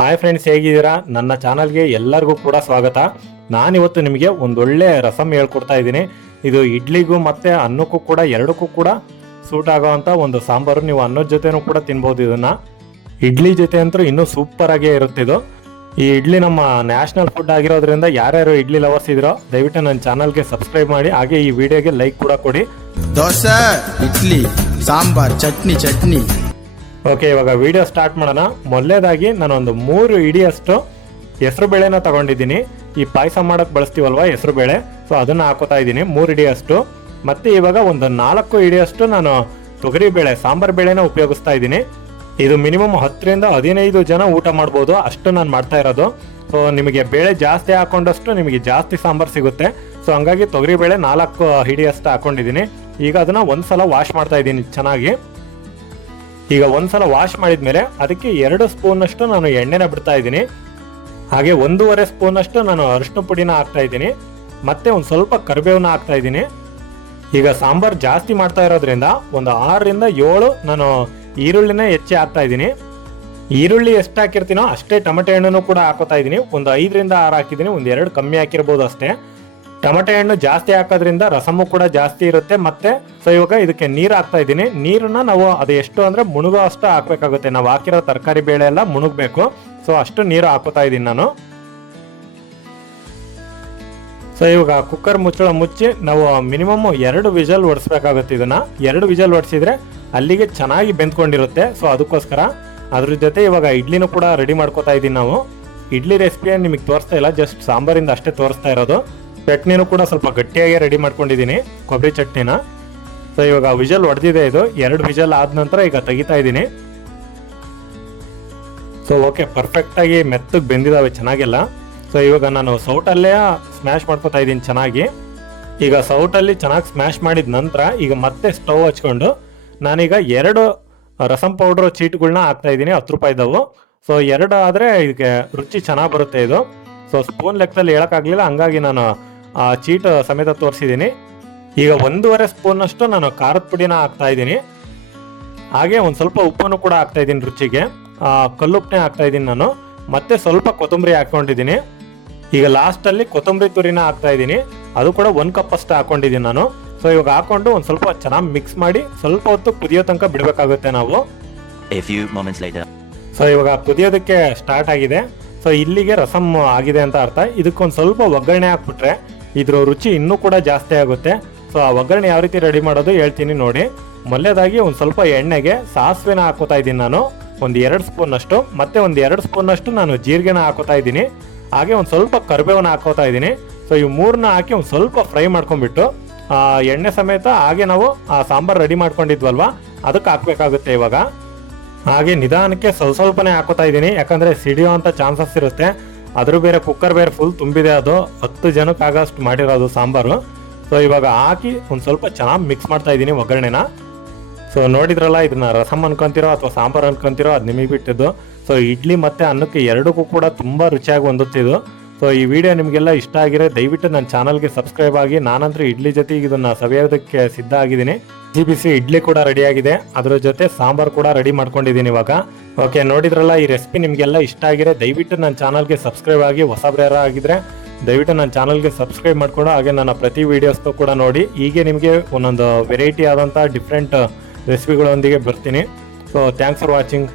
Hi friends, ಹೇಗಿದ್ದೀರಾ? ನನ್ನ ಚಾನಲ್ಗೆ ಎಲ್ಲರಿಗೂ ಕೂಡ ಸ್ವಾಗತ. ನಾನಿವತ್ತು ನಿಮಗೆ ಒಂದೊಳ್ಳೆ ರಸಮ್ ಹೇಳ್ಕೊಡ್ತಾ ಇದ್ದೀನಿ. ಇದು ಇಡ್ಲಿಗೂ ಮತ್ತು ಅನ್ನಕ್ಕೂ ಕೂಡ ಎರಡಕ್ಕೂ ಕೂಡ ಸೂಟ್ ಆಗೋವಂಥ ಒಂದು ಸಾಂಬಾರು. ನೀವು ಅನ್ನದ ಜೊತೆನೂ ಕೂಡ ತಿನ್ಬೋದು. ಇದನ್ನು ಇಡ್ಲಿ ಜೊತೆ ಅಂತೂ ಇನ್ನೂ ಸೂಪರ್ ಆಗೇ ಇರುತ್ತೆ ಇದು. ಈ ಇಡ್ಲಿ ನಮ್ಮ ನ್ಯಾಷನಲ್ ಫುಡ್ ಆಗಿರೋದ್ರಿಂದ ಯಾರ್ಯಾರು ಇಡ್ಲಿ ಲವರ್ಸ್ ಇದ್ರೋ ದಯವಿಟ್ಟು ನನ್ನ ಚಾನಲ್ಗೆ ಸಬ್ಸ್ಕ್ರೈಬ್ ಮಾಡಿ, ಹಾಗೆ ಈ ವಿಡಿಯೋಗೆ ಲೈಕ್ ಕೂಡ ಕೊಡಿ. ದೋಸೆ, ಇಡ್ಲಿ, ಸಾಂಬಾರ್, ಚಟ್ನಿ. ಓಕೆ, ಇವಾಗ ವಿಡಿಯೋ ಸ್ಟಾರ್ಟ್ ಮಾಡೋಣ. ಮೊದಲೇದಾಗಿ ನಾನೊಂದು 3 ಇಡಿಯಷ್ಟು ಹೆಸರು ಬೇಳೆನ ತಗೊಂಡಿದ್ದೀನಿ. ಈ ಪಾಯಸ ಮಾಡೋಕ್ಕೆ ಬಳಸ್ತೀವಲ್ವ ಹೆಸರು ಬೇಳೆ, ಸೊ ಅದನ್ನು ಹಾಕೋತಾ ಇದ್ದೀನಿ 3 ಇಡಿಯಷ್ಟು. ಮತ್ತು ಇವಾಗ ಒಂದು 4 ಇಡಿಯಷ್ಟು ನಾನು ತೊಗರಿ ಬೇಳೆ ಸಾಂಬಾರು ಬೇಳೆನ ಉಪಯೋಗಿಸ್ತಾ ಇದ್ದೀನಿ. ಇದು ಮಿನಿಮಮ್ 10 ರಿಂದ 15 ಜನ ಊಟ ಮಾಡ್ಬೋದು, ಅಷ್ಟು ನಾನು ಮಾಡ್ತಾ ಇರೋದು. ಸೊ ನಿಮಗೆ ಬೇಳೆ ಜಾಸ್ತಿ ಹಾಕೊಂಡಷ್ಟು ನಿಮಗೆ ಜಾಸ್ತಿ ಸಾಂಬಾರು ಸಿಗುತ್ತೆ. ಸೊ ಹಂಗಾಗಿ ತೊಗರಿ ಬೇಳೆ 4 ಹಿಡಿಯಷ್ಟು ಹಾಕೊಂಡಿದ್ದೀನಿ. ಈಗ ಅದನ್ನು ಒಂದ್ಸಲ ವಾಶ್ ಮಾಡ್ತಾ ಇದ್ದೀನಿ ಚೆನ್ನಾಗಿ. ಈಗ ಒಂದ್ಸಲ ವಾಶ್ ಮಾಡಿದ್ಮೇಲೆ ಅದಕ್ಕೆ 2 ಸ್ಪೂನಷ್ಟು ನಾನು ಎಣ್ಣೆನ ಬಿಡ್ತಾ ಇದ್ದೀನಿ. ಹಾಗೆ 1.5 ಸ್ಪೂನಷ್ಟು ನಾನು ಅರಿಶಿನ ಪುಡಿನ ಹಾಕ್ತಾ ಇದ್ದೀನಿ. ಮತ್ತೆ ಒಂದು ಸ್ವಲ್ಪ ಕರಿಬೇವನ್ನ ಹಾಕ್ತಾ ಇದ್ದೀನಿ. ಈಗ ಸಾಂಬಾರು ಜಾಸ್ತಿ ಮಾಡ್ತಾ ಇರೋದ್ರಿಂದ ಒಂದು 6 ರಿಂದ 7 ನಾನು ಈರುಳ್ಳಿನ ಹೆಚ್ಚಿ ಹಾಕ್ತಾ ಇದ್ದೀನಿ. ಈರುಳ್ಳಿ ಎಷ್ಟು ಹಾಕಿರ್ತೀನೋ ಅಷ್ಟೇ ಟೊಮೆಟೊ ಹಣ್ಣನ್ನು ಕೂಡ ಹಾಕೋತಾ ಇದ್ದೀನಿ. ಒಂದು 5 ರಿಂದ 6 ಹಾಕಿದ್ದೀನಿ, ಒಂದು 2 ಕಮ್ಮಿ ಹಾಕಿರ್ಬೋದು ಅಷ್ಟೇ. ಟೊಮೆಟೊ ಹಣ್ಣು ಜಾಸ್ತಿ ಹಾಕೋದ್ರಿಂದ ರಸಮು ಕೂಡ ಜಾಸ್ತಿ ಇರುತ್ತೆ. ಮತ್ತೆ ಸೊ ಇವಾಗ ಇದಕ್ಕೆ ನೀರು ಹಾಕ್ತಾ ಇದ್ದೀನಿ. ನೀರನ್ನ ನಾವು ಅದು ಎಷ್ಟು ಅಂದ್ರೆ ಮುಳುಗೋ ಅಷ್ಟು ಹಾಕ್ಬೇಕಾಗುತ್ತೆ. ನಾವು ಹಾಕಿರೋ ತರಕಾರಿ ಬೇಳೆ ಎಲ್ಲ ಮುಳುಗಬೇಕು. ಸೊ ಅಷ್ಟು ನೀರು ಹಾಕೋತಾ ಇದ್ದೀನಿ ನಾನು. ಸೊ ಇವಾಗ ಕುಕ್ಕರ್ ಮುಚ್ಚಳ ಮುಚ್ಚಿ ನಾವು ಮಿನಿಮಮ್ 2 ವಿಜಲ್ ಹೊಡಿಸ್ಬೇಕಾಗುತ್ತೆ. ಇದನ್ನ 2 ವಿಜಲ್ ಹೊಡಿಸಿದ್ರೆ ಅಲ್ಲಿಗೆ ಚೆನ್ನಾಗಿ ಬೆಂದ್ಕೊಂಡಿರುತ್ತೆ. ಸೊ ಅದಕ್ಕೋಸ್ಕರ ಅದ್ರ ಜೊತೆ ಇವಾಗ ಇಡ್ಲಿನೂ ಕೂಡ ರೆಡಿ ಮಾಡ್ಕೋತಾ ಇದ್ದೀನಿ ನಾವು. ಇಡ್ಲಿ ರೆಸಿಪಿಯನ್ನು ನಿಮಗೆ ತೋರಿಸ್ತಾ ಇಲ್ಲ, ಜಸ್ಟ್ ಸಾಂಬಾರಿಂದ ಅಷ್ಟೇ ತೋರಿಸ್ತಾ ಇರೋದು. ಚಟ್ನಿನೂ ಕೂಡ ಸ್ವಲ್ಪ ಗಟ್ಟಿಯಾಗಿ ರೆಡಿ ಮಾಡ್ಕೊಂಡಿದ್ದೀನಿ, ಕೊಬ್ಬರಿ ಚಟ್ನಿನ. ಸೊ ಇವಾಗ ವಿಜಲ್ ಹೊಡೆದಿದೆ ಇದು. 2 ವಿಜಲ್ ಆದ ನಂತರ ಈಗ ತೆಗಿತಾ ಇದ್ದೀನಿ. ಸೊ ಓಕೆ, ಪರ್ಫೆಕ್ಟಾಗಿ ಮೆತ್ತಗೆ ಬೆಂದಿದ್ದಾವೆ ಚೆನ್ನಾಗೆಲ್ಲ. ಸೊ ಇವಾಗ ನಾನು ಸೌಟಲ್ಲೇ ಸ್ಮ್ಯಾಶ್ ಮಾಡ್ಕೊತಾ ಇದ್ದೀನಿ ಚೆನ್ನಾಗಿ. ಈಗ ಸೌಟಲ್ಲಿ ಚೆನ್ನಾಗಿ ಸ್ಮ್ಯಾಶ್ ಮಾಡಿದ ನಂತರ ಈಗ ಮತ್ತೆ ಸ್ಟವ್ ಹಚ್ಕೊಂಡು ನಾನೀಗ 2 ರಸಮ್ ಪೌಡ್ರ್ ಚೀಟ್ಗಳನ್ನ ಹಾಕ್ತಾ ಇದ್ದೀನಿ. 10 ರೂಪಾಯಿದವು. ಸೊ 2 ಆದರೆ ಇದಕ್ಕೆ ರುಚಿ ಚೆನ್ನಾಗಿ ಬರುತ್ತೆ ಇದು. ಸೊ ಸ್ಪೂನ್ ಲೆಕ್ಕದಲ್ಲಿ ಹೇಳೋಕ್ಕಾಗಲಿಲ್ಲ, ಹಂಗಾಗಿ ನಾನು ಚೀಟ್ ಸಮೇತ ತೋರಿಸಿದ್ದೀನಿ. ಈಗ 1.5 ಸ್ಪೂನಷ್ಟು ನಾನು ಖಾರದ ಪುಡಿನ ಹಾಕ್ತಾ ಇದ್ದೀನಿ. ಹಾಗೆ ಒಂದು ಸ್ವಲ್ಪ ಉಪ್ಪನ್ನು ಕೂಡ ಹಾಕ್ತಾ ಇದ್ದೀನಿ ರುಚಿಗೆ. ಕಲ್ಲುಪ್ಪನೇ ಹಾಕ್ತಾ ಇದ್ದೀನಿ ನಾನು. ಮತ್ತೆ ಸ್ವಲ್ಪ ಕೊತ್ತಂಬರಿ ಹಾಕೊಂಡಿದ್ದೀನಿ. ಈಗ ಲಾಸ್ಟಲ್ಲಿ ಕೊತ್ತಂಬರಿ ತುರಿನ ಹಾಕ್ತಾ ಇದ್ದೀನಿ. ಅದು ಕೂಡ 1 ಕಪ್ ಅಷ್ಟು ಹಾಕೊಂಡಿದ್ದೀನಿ ನಾನು. ಸೊ ಇವಾಗ ಹಾಕೊಂಡು ಒಂದು ಸ್ವಲ್ಪ ಚೆನ್ನಾಗಿ ಮಿಕ್ಸ್ ಮಾಡಿ ಸ್ವಲ್ಪ ಹೊತ್ತು ಕುದಿಯೋ ತನಕ ಬಿಡಬೇಕಾಗುತ್ತೆ ನಾವು. ಸೊ ಇವಾಗ ಕುದಿಯೋದಕ್ಕೆ ಸ್ಟಾರ್ಟ್ ಆಗಿದೆ. ಸೊ ಇಲ್ಲಿಗೆ ರಸಮ್ ಆಗಿದೆ ಅಂತ ಅರ್ಥ. ಇದಕ್ಕೊಂದು ಸ್ವಲ್ಪ ಒಗ್ಗರಣೆ ಹಾಕ್ಬಿಟ್ರೆ ಇದ್ರ ರುಚಿ ಇನ್ನೂ ಕೂಡ ಜಾಸ್ತಿ ಆಗುತ್ತೆ. ಸೊ ಆ ಒಗ್ಗರಣೆ ಯಾವ ರೀತಿ ರೆಡಿ ಮಾಡೋದು ಹೇಳ್ತೀನಿ ನೋಡಿ. ಮೊದಲೇದಾಗಿ ಒಂದು ಸ್ವಲ್ಪ ಎಣ್ಣೆಗೆ ಸಾಸಿವೆನ ಹಾಕೋತಾ ಇದ್ದೀನಿ ನಾನು, ಒಂದು 2 ಸ್ಪೂನಷ್ಟು. ಮತ್ತೆ ಒಂದು 2 ಸ್ಪೂನಷ್ಟು ನಾನು ಜೀರಿಗೆನ ಹಾಕೋತಾ ಇದ್ದೀನಿ. ಹಾಗೆ ಒಂದು ಸ್ವಲ್ಪ ಕರಿಬೇವನ್ನ ಹಾಕೋತಾ ಇದ್ದೀನಿ. ಸೊ ಇವು 3ನ ಹಾಕಿ ಒಂದು ಸ್ವಲ್ಪ ಫ್ರೈ ಮಾಡ್ಕೊಂಡ್ಬಿಟ್ಟು ಎಣ್ಣೆ ಸಮೇತ ಹಾಗೆ ನಾವು ಆ ಸಾಂಬಾರು ರೆಡಿ ಮಾಡ್ಕೊಂಡಿದ್ವಲ್ವ ಅದಕ್ಕೆ ಹಾಕ್ಬೇಕಾಗುತ್ತೆ ಇವಾಗ. ಹಾಗೆ ನಿಧಾನಕ್ಕೆ ಸ್ವಲ್ಪನೇ ಹಾಕೋತಾ ಇದ್ದೀನಿ, ಯಾಕಂದರೆ ಸಿಡಿಯೋ ಅಂತ ಚಾನ್ಸಸ್ ಇರುತ್ತೆ. ಅದ್ರ ಬೇರೆ ಕುಕ್ಕರ್ ಬೇರೆ ಫುಲ್ ತುಂಬಿದೆ, ಅದು 10 ಜನಕ್ಕೆ ಆಗೋಷ್ಟು ಮಾಡಿರೋದು ಸಾಂಬಾರು. ಸೊ ಇವಾಗ ಹಾಕಿ ಒಂದು ಸ್ವಲ್ಪ ಚೆನ್ನಾಗಿ ಮಿಕ್ಸ್ ಮಾಡ್ತಾ ಇದ್ದೀನಿ ಒಗ್ಗರಣೆನ. ಸೊ ನೋಡಿದ್ರಲ್ಲ, ಇದನ್ನ ರಸಮ್ ಅನ್ಕೊಂತಿರೋ ಅಥವಾ ಸಾಂಬಾರು ಅನ್ಕೊಂತಿರೋ ಅದು ನಿಮಗೆ ಬಿಟ್ಟಿದ್ದು. ಸೊ ಇಡ್ಲಿ ಮತ್ತು ಅನ್ನಕ್ಕೆ ಎರಡಕ್ಕೂ ಕೂಡ ತುಂಬ ರುಚಿಯಾಗಿ ಹೊಂದುತ್ತಿದ್ದು. ಸೊ ಈ ವಿಡಿಯೋ ನಿಮಗೆಲ್ಲ ಇಷ್ಟ ಆಗಿರೋ ದಯವಿಟ್ಟು ನನ್ನ ಚಾನಲ್ಗೆ ಸಬ್ಸ್ಕ್ರೈಬ್ ಆಗಿ. ನಾನಂತೂ ಇಡ್ಲಿ ಜೊತೆಗೆ ಇದನ್ನು ಸವಿಯೋದಕ್ಕೆ ಸಿದ್ಧ ಆಗಿದ್ದೀನಿ. ಬಿಸಿ ಇಡ್ಲಿ ಕೂಡ ರೆಡಿ ಆಗಿದೆ, ಅದರ ಜೊತೆ ಸಾಂಬಾರು ಕೂಡ ರೆಡಿ ಮಾಡ್ಕೊಂಡಿದ್ದೀನಿ ಇವಾಗ. ಓಕೆ, ನೋಡಿದ್ರಲ್ಲ, ಈ ರೆಸಿಪಿ ನಿಮಗೆಲ್ಲ ಇಷ್ಟ ಆಗಿರೋ ದಯವಿಟ್ಟು ನನ್ನ ಚಾನಲ್ಗೆ ಸಬ್ಸ್ಕ್ರೈಬ್ ಆಗಿ. ಹೊಸಬ್ರು ಆಗಿದ್ರೆ ದಯವಿಟ್ಟು ನನ್ನ ಚಾನಲ್ಗೆ ಸಬ್ಸ್ಕ್ರೈಬ್ ಮಾಡ್ಕೊಂಡು ಹಾಗೆ ನನ್ನ ಪ್ರತಿ ವೀಡಿಯೋಸ್ದು ಕೂಡ ನೋಡಿ. ಹೀಗೆ ನಿಮಗೆ ಒಂದೊಂದು ವೆರೈಟಿ ಆದಂಥ ಡಿಫ್ರೆಂಟ್ ರೆಸಿಪಿಗಳೊಂದಿಗೆ ಬರ್ತೀನಿ. So thanks for watching.